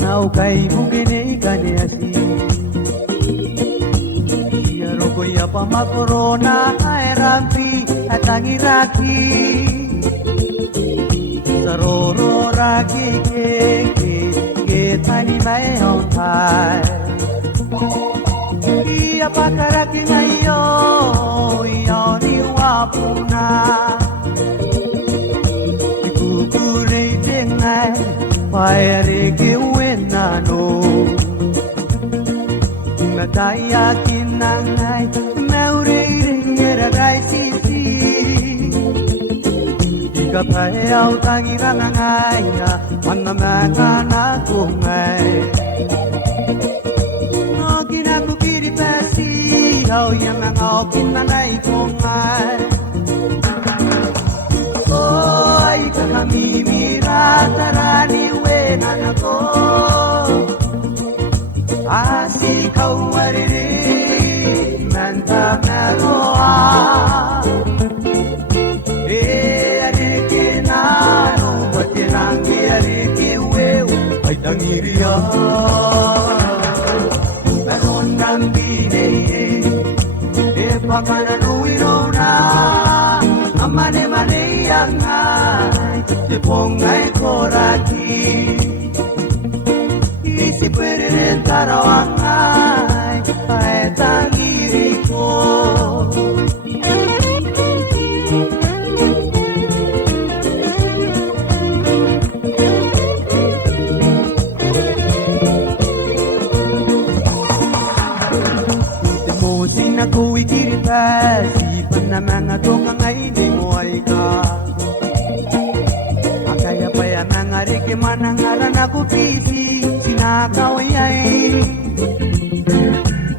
Nau kai mungene kane asi ya roko ya pama corona ai rampi atangi raki saroro raki ke tani mai on thai ia pakaraki nai yo ni wa puna ikukure dengai Paere ke wena no Mataya kinangai Maure ira gai sisi Ika pae au tangi rangangai Mana manga na kungai Ngokina kukiri pasi Au yang ngau kinangai kungai Oh ai kami mira tarani Nanako Asi kau mariri Manta meloa Ariki nanu Batirangi ariki weu Ay tangiria Meron nambine Pagana nuirona Amane mane yangai Te pongai koraki Si puede rentar a bangai Paetangiriko Temosin ako ikiripa Sipan na mga tungangai di mo ay ka Akaya pa yan ang ariki manangaran ako pisi Sinakaw yay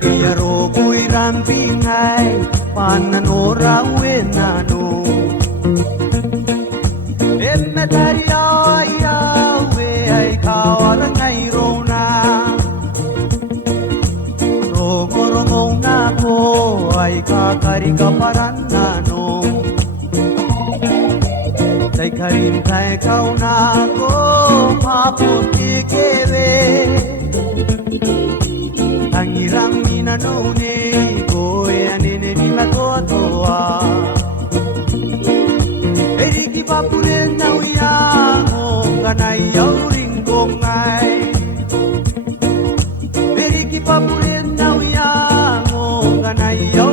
Iyaro ko'y rampingay Pananora wenano Emetariyaw ayawe Ay kawarang ay rona Rogoromong na ko Ay kakari kaparan nano Tay karin kay kau na ko Maputi kere Tangirang minanone Koe anene ni makotoa Eriki papulen na uyango Kanay yaw ringgongay Eriki papulen na uyango Kanay yaw